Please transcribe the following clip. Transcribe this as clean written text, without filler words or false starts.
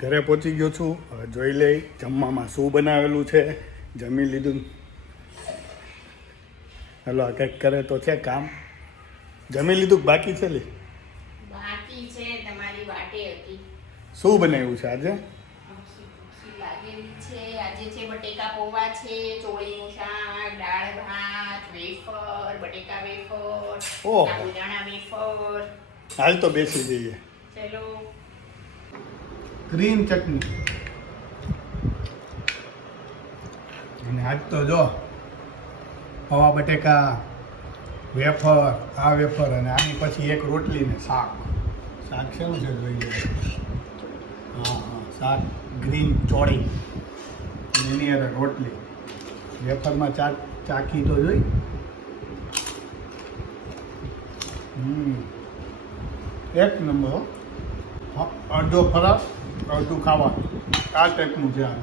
ઘરે પહોંચી ગયો છું. હવે જોઈ લઈ જમવામાં શું બનાવેલું છે. જમી લીધું. હાલો આ કંઈક કરે તો છે કામ. જમી લીધું બાકી છે લે? બાકી છે, તમારી વાટે હતી. શું બનાવ્યું છે આજે? લાગેલી છે આજે છે બટેકા પૌવા છે, ચોળીનું શાક, દાળ ભાત, વેફર, બટેકા વેફર, ઓહો. સાબુદાણા વેફર. હાલ તો બેસી જઈએ. ચલો. ગ્રીન ચટણી અને આજ તો જો પૌવા બટેકા વેફર, આ વેફર અને આની પછી એક રોટલી ને શાક. શાક કેવું છે જોઈ લે. હા શાક ગ્રીન ચોળી અને એની અંદર રોટલી. વેફરમાં ચાખી તો જોઈ. એક નંબર હો. અડધો ફરાસ અડધું ખાવાનું આ ટાઈપનું છે આ.